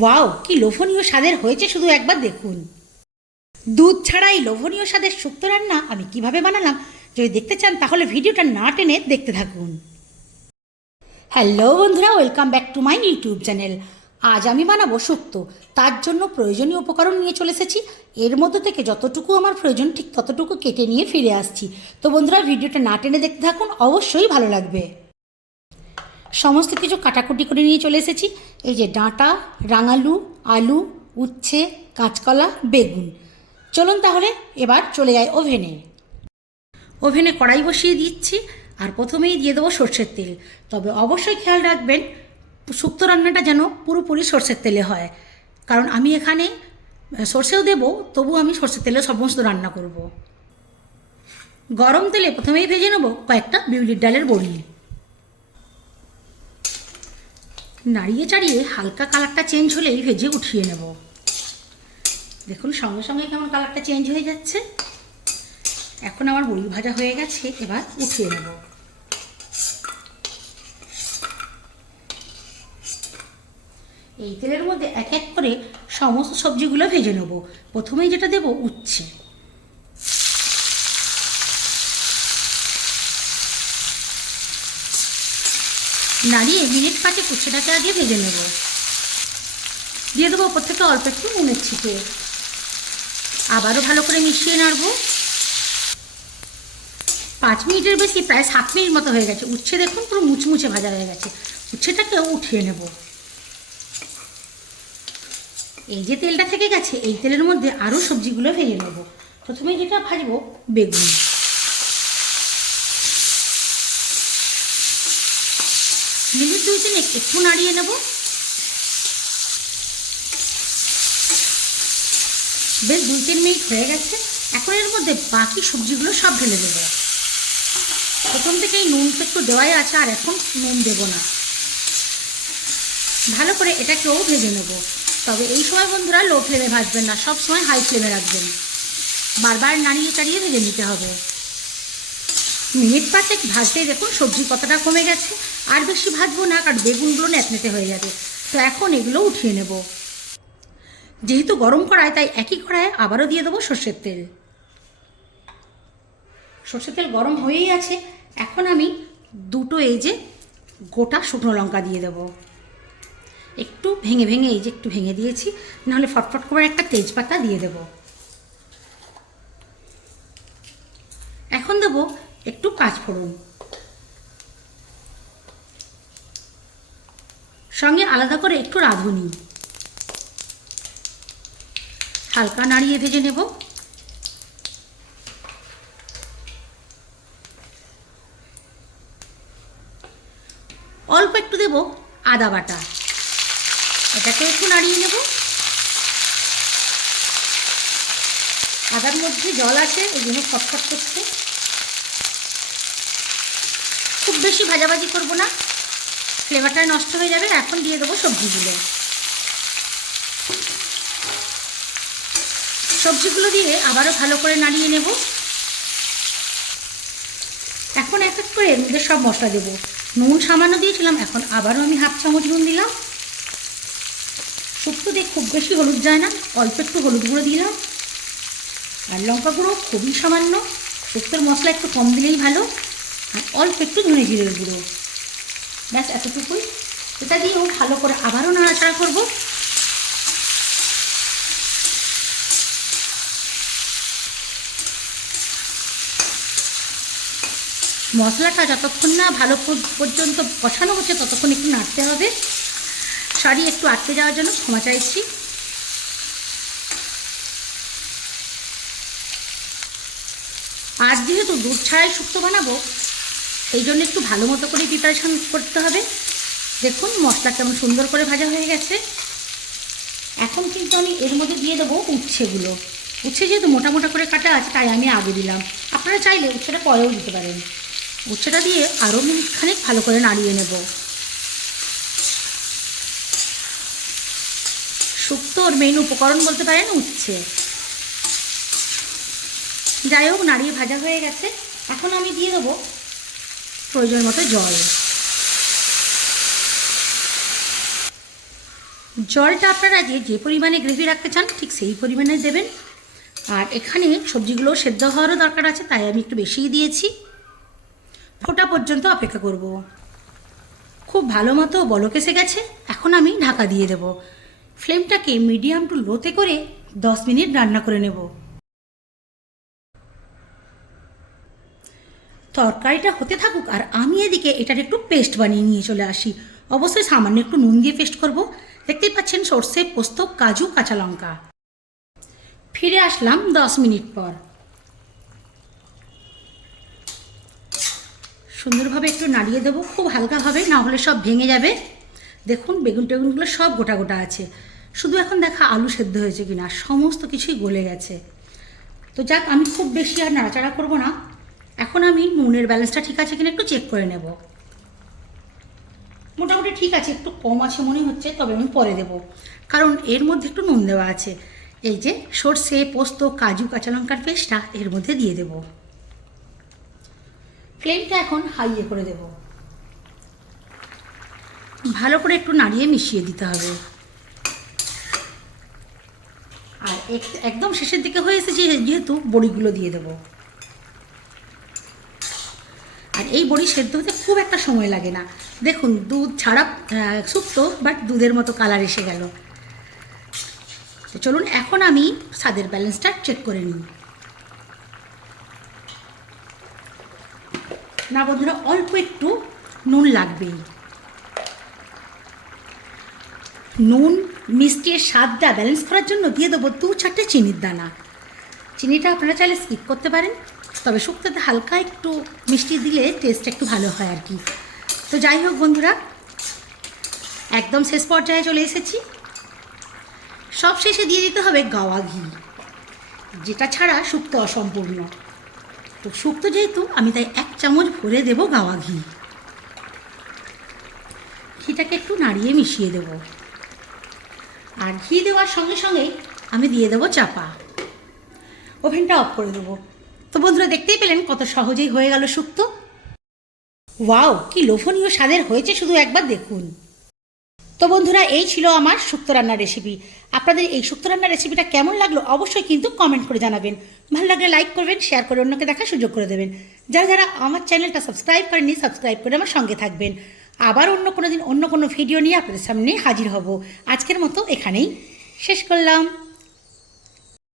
Wow, কি লোভনীয় স্বাদের হয়েছে শুধু একবার দেখুন। দুধ ছাড়াই লোভনীয় স্বাদের শুক্তো রান্না আমি কীভাবে বানালাম, যদি দেখতে চান তাহলে ভিডিওটা না টেনে দেখতে থাকুন। হ্যালো বন্ধুরা, welcome back to my YouTube channel. আজ আমি বানাবো শুক্তো তার জন্য প্রয়োজনীয় উপকরণ নিয়ে চলে এসেছি। এর মধ্যে থেকে যতটুকু আমার প্রয়োজন, ঠিক ততটুকু কেটে নিয়ে ফিরে আসছি। তো বন্ধুরা, ভিডিওটা না টেনে দেখতে থাকুন, অবশ্যই ভালো লাগবে। সমস্ত কিছু কাটাকুটি করে নিয়ে চলে এসেছি। এই যে ডাঁটা, রাঙালু, আলু, উচ্ছে, কাঁচকলা, বেগুন। চলুন তাহলে এবার চলে যাই ওভেনে। ওভেনে কড়াই বসিয়ে দিচ্ছি আর প্রথমেই দিয়ে দেবো সর্ষের তেল। তবে অবশ্যই খেয়াল রাখবেন শুক্তো রান্নাটা যেন পুরোপুরি সর্ষের তেলে হয়। কারণ আমি এখানে সর্ষেও দেবো, তবু আমি সর্ষের তেলে সমস্ত রান্না করব। গরম তেলে প্রথমেই ভেজে নেব কয়েকটা বিউলির ডালের বড়ি। নাড়িয়ে চাড়িয়ে হালকা কালারটা চেঞ্জ হলেই ভেজে উঠিয়ে নেব। দেখুন, সঙ্গে সঙ্গে কেমন কালারটা চেঞ্জ হয়ে যাচ্ছে। এখন আমার বড়ি ভাজা হয়ে গেছে, এবার উঠিয়ে নেব। এই তেলের মধ্যে এক এক করে সমস্ত সবজিগুলো ভেজে নেব। প্রথমেই যেটা দেব, উচ্ছে। নাড়িয়ে মিনিট পাঁচে উচ্ছেটাকে আগে ভেজে নেব। দিয়ে দেবো ওপর থেকে অল্প একটু নুনের ছিটে। আবারও ভালো করে মিশিয়ে নাড়বো। পাঁচ মিনিটের বেশি, প্রায় সাত মিনিট মতো হয়ে গেছে। উচ্ছে দেখুন পুরো মুচমুচে ভাজা হয়ে গেছে। উচ্ছেটাকেও উঠিয়ে নেব। এই যে তেলটা থেকে গেছে, এই তেলের মধ্যে আরও সবজিগুলো ভেজে নেব। প্রথমে যেটা ভাজবো, বেগুন। দুই তিন একটু নাড়িয়ে নেব। বেশ দুই তিন মিনিট হয়ে গেছে। এখন এর মধ্যে বাকি সবজিগুলো সব ঢেলে দেবো। প্রথম থেকেই নুন তো একটু দেওয়াই আছে, আর এখন নুন দেব না। ভালো করে এটাকেও ভেজে নেব। তবে এই সময় বন্ধুরা লো ফ্লেমে ভাজবেন না, সব সময় হাই ফ্লেমে রাখবেন। বারবার নাড়িয়ে চাড়িয়ে ভেজে নিতে হবে। মিনিট পাঁচেক ভাজতেই দেখুন সবজি কতটা কমে গেছে। আর বেশি ভাজবো না, কারণ বেগুনগুলো ন্যাতনেতে হয়ে যাবে। তো এখন এগুলো উঠিয়ে নেব। যেহেতু গরম কড়ায়, তাই একই কড়ায় আবারও দিয়ে দেবো সর্ষের তেল। সর্ষের তেল গরম হয়েই আছে। এখন আমি দুটো এই যে গোটা শুকনো লঙ্কা দিয়ে দেবো। একটু ভেঙে ভেঙে, এই যে একটু ভেঙে দিয়েছি, নাহলে ফটফট করে একটা তেজপাতা দিয়ে দেব। এখন দেবো একটু পাঁচফোড়ন সঙ্গে আলাদা করে একটু রাঁধুনি। হালকা নাড়িয়ে ভেজে নেব। অল্প একটু দেব আদা বাটা। এটাকে একটু নাড়িয়ে নেব। আদার মধ্যে জল আছে ওই জন্য ফটফট করছে খুব বেশি ভাজাভাজি করব না। ফ্লেভারটা নষ্ট হয়ে যাবে এখন দিয়ে দেবো সবজিগুলো। সবজিগুলো দিয়ে আবারও ভালো করে নাড়িয়ে নেব। এখন এক এক করে এর সব মশলা দেবো। নুন সামান্য দিয়েছিলাম, এখন আবারও আমি হাফ চামচ নুন দিলাম। শুক্তো দিয়ে খুব বেশি হলুদ যায় না, অল্প একটু হলুদ গুঁড়ো দিলাম। আর লঙ্কা গুঁড়ো খুবই সামান্য। শুক্তোর মশলা একটু কম দিলেই ভালো। আর অল্প একটু ধনে জিরের গুঁড়ো। ব্যাস, এতটুকুই। এটা দিয়েও ভালো করে আবারও নাড়াচাড়া করব। মশলাটা যতক্ষণ না ভালো পর্যন্ত বসানো হচ্ছে, ততক্ষণ একটু নাড়তে হবে। শাড়ি একটু আটকে যাওয়ার জন্য ক্ষমা চাইছি। আজ যেহেতু দুধ ছাড়াই শুক্তো বানাবো এই জন্য একটু ভালো মতো করে প্রিপারেশন করতে হবে। দেখুন, মশলা কেমন সুন্দর করে ভাজা হয়ে গেছে। এখন কিন্তু আমি এর মধ্যে দিয়ে দেবো উচ্ছেগুলো। উচ্ছে যেহেতু মোটা মোটা করে কাটা আছে, তাই আমি আগে দিলাম। আপনারা চাইলে উচ্ছেটা পরেও দিতে পারেন। উচ্ছেটা দিয়ে আরও মিনিটখানেক ভালো করে নাড়িয়ে নেব। শুক্তোর মেইন উপকরণ বলতে পারেন উচ্ছে। যাই হোক, নাড়িয়ে ভাজা হয়ে গেছে। এখন আমি দিয়ে দেবো প্রয়োজন মতো জল। জলটা আপনারা যে যে পরিমাণে গ্রেভি রাখতে চান, ঠিক সেই পরিমাণে দেবেন। আর এখানে সবজিগুলো সেদ্ধ হওয়ারও দরকার আছে, তাই আমি একটু বেশিই দিয়েছি। ফোটা পর্যন্ত অপেক্ষা করব। খুব ভালো মতো বলক এসে গেছে, এখন আমি ঢাকা দিয়ে দেব। ফ্লেমটাকে মিডিয়াম টু লোতে করে দশ মিনিট রান্না করে নেব। তরকারিটা হতে থাকুক আর আমি এদিকে এটার একটু পেস্ট বানিয়ে নিয়ে চলে আসি। অবশ্যই সামান্য একটু নুন দিয়ে পেস্ট করব। দেখতেই পাচ্ছেন সর্ষে, পোস্ত, কাজু, কাঁচা লঙ্কা। ফিরে আসলাম দশ মিনিট পর। সুন্দরভাবে একটু নাড়িয়ে দেবো, খুব হালকাভাবে না হলে সব ভেঙে যাবে। দেখুন, বেগুন টেগুনগুলো সব গোটা গোটা আছে। শুধু এখন দেখা আলু সেদ্ধ হয়েছে কিনা, সমস্ত কিছুই গলে গেছে। তো যাক, আমি খুব বেশি আর নাড়াচাড়া করব না। এখন আমি নুনের ব্যালেন্সটা ঠিক আছে কিনা একটু চেক করে নেব। মোটামুটি ঠিক আছে, একটু কম আছে মনে হচ্ছে, তবে আমি পরে দেব। কারণ এর মধ্যে একটু নুন দেওয়া আছে। এই যে সর্ষে, পোস্ত, কাজু, কাঁচা লঙ্কার পেস্টটা এর মধ্যে দিয়ে দেব। ফ্লেমটা এখন হাইয়ে করে দেব। ভালো করে একটু নাড়িয়ে মিশিয়ে দিতে হবে। আর এক- একদম শেষের দিকে হয়ে এসেছে, যেহেতু বড়িগুলো দিয়ে দেবো। আর এই বড়ি সেদ্ধ হতে খুব একটা সময় লাগে না। দেখুন, দুধ ছাড়া শুক্তো বাট দুধের মতো কালার এসে গেল। তো চলুন, এখন আমি স্বাদের ব্যালেন্সটা চেক করে নিই। না বন্ধুরা, অল্প একটু নুন লাগবেই। নুন, মিষ্টির স্বাদটা ব্যালেন্স করার জন্য দিয়ে দেবো দু চারটে চিনির দানা। চিনিটা আপনারা চাইলে স্কিপ করতে পারেন। তবে শুক্তোতে হালকা একটু মিষ্টি দিলে টেস্ট একটু ভালো হয় আর কি। তো যাই হোক বন্ধুরা, একদম শেষ পর্যায়ে চলে এসেছি। সব শেষে দিয়ে দিতে হবে গাওয়া ঘি, যেটা ছাড়া শুক্তো অসম্পূর্ণ। তো শুক্তো যেহেতু, আমি তাই এক চামচ ভরে দেব গাওয়া ঘি। ঘিটাকে একটু নাড়িয়ে মিশিয়ে দেব। আর ঘি দেওয়ার সঙ্গে সঙ্গেই আমি দিয়ে দেবো চাপা। ওভেনটা অফ করে দেবো। তো বন্ধুরা দেখতেই পেলেন কত সহজেই হয়ে গেল শুক্তো ওয়াও, কি লোভনীয় স্বাদের হয়েছে শুধু একবার দেখুন। তো বন্ধুরা, এই ছিল আমার শুক্তো রান্নার রেসিপি আপনাদের এই শুক্তো রান্নার রেসিপিটা কেমন লাগল অবশ্যই কিন্তু কমেন্ট করে জানাবেন। ভালো লাগলে লাইক করবেন শেয়ার করে অন্যকে দেখার সুযোগ করে দেবেন। যারা যারা আমার চ্যানেলটা সাবস্ক্রাইব করেননি সাবস্ক্রাইব করে আমার সঙ্গে থাকবেন। আবার অন্য কোনো দিন অন্য কোনো ভিডিও নিয়ে আপনাদের সামনে হাজির হব। আজকের মতো এখানেই শেষ করলাম।